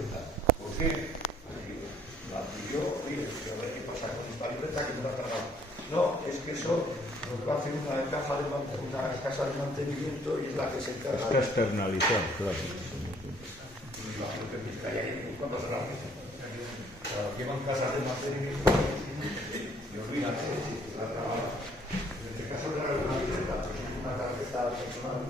libreta. ¿Por qué? La pidió, oye, pero a ver qué pasa con esta libreta que me la ha cargado. No, es que eso nos va a hacer una casa de mantenimiento y es la que se encarga. Está externalizado, claro. Y la gente me dice, ¿y cuándo será? Claro, llevan casas de mantenimiento y olvídate, la trabaja. En este caso era una libreta, una tarjeta personal.